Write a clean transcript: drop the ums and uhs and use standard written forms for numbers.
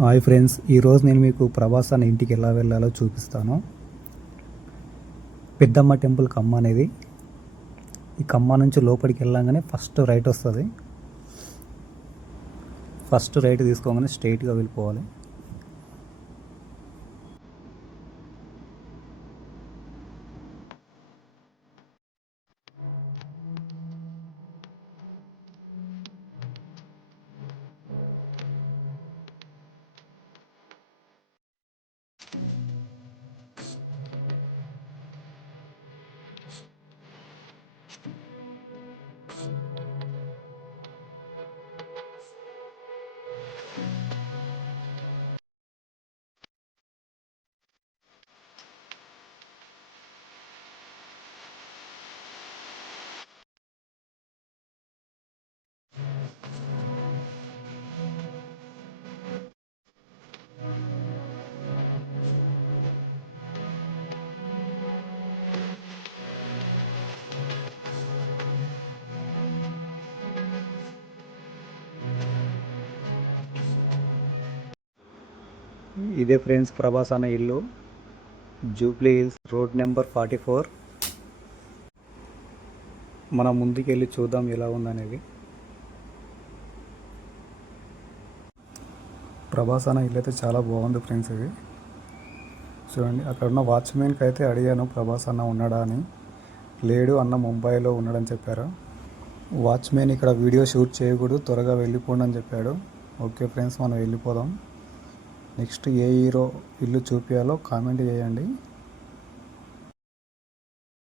Hi friends, ఈరోజు నేను మీకు ప్రభాస్ అన్న ఇంటికి ఎలా వెళ్ళాలో చూపిస్తాను. పెద్దమ్మ టెంపుల్ ఖమ్మం అనేది. ఈ ఖమ్మం నుంచి లోపలికి వెళ్ళగానే ఫస్ట్ రైట్ వస్తుంది. ఫస్ట్ రైట్ తీసుకోగానే స్ట్రైట్గా వెళ్ళిపోవాలి. ఇదే ఫ్రెండ్స్ ప్రభాస్ అన్న ఇల్లు, జూబ్లీ హిల్స్, రోడ్ నెంబర్ 44. మనం ముందుకెళ్ళి చూద్దాం ఎలా ఉందనేది. ప్రభాస్ అన్న ఇల్లు అయితే చాలా బాగుంది ఫ్రెండ్స్. ఇది చూడండి. అక్కడ ఉన్న వాచ్మెన్కి అయితే అడిగాను ప్రభాస్ అన్న ఉన్నాడా అని. లేడు అన్న, ముంబైలో ఉన్నాడని చెప్పారు. వాచ్మెన్ ఇక్కడ వీడియో షూట్ చేయకూడదు, త్వరగా వెళ్ళిపోండి అని చెప్పాడు. ఓకే ఫ్రెండ్స్, మనం వెళ్ళిపోదాం. నెక్స్ట్ ఏ హీరో ఇల్లు చూపించాలో కామెంట్ చేయండి.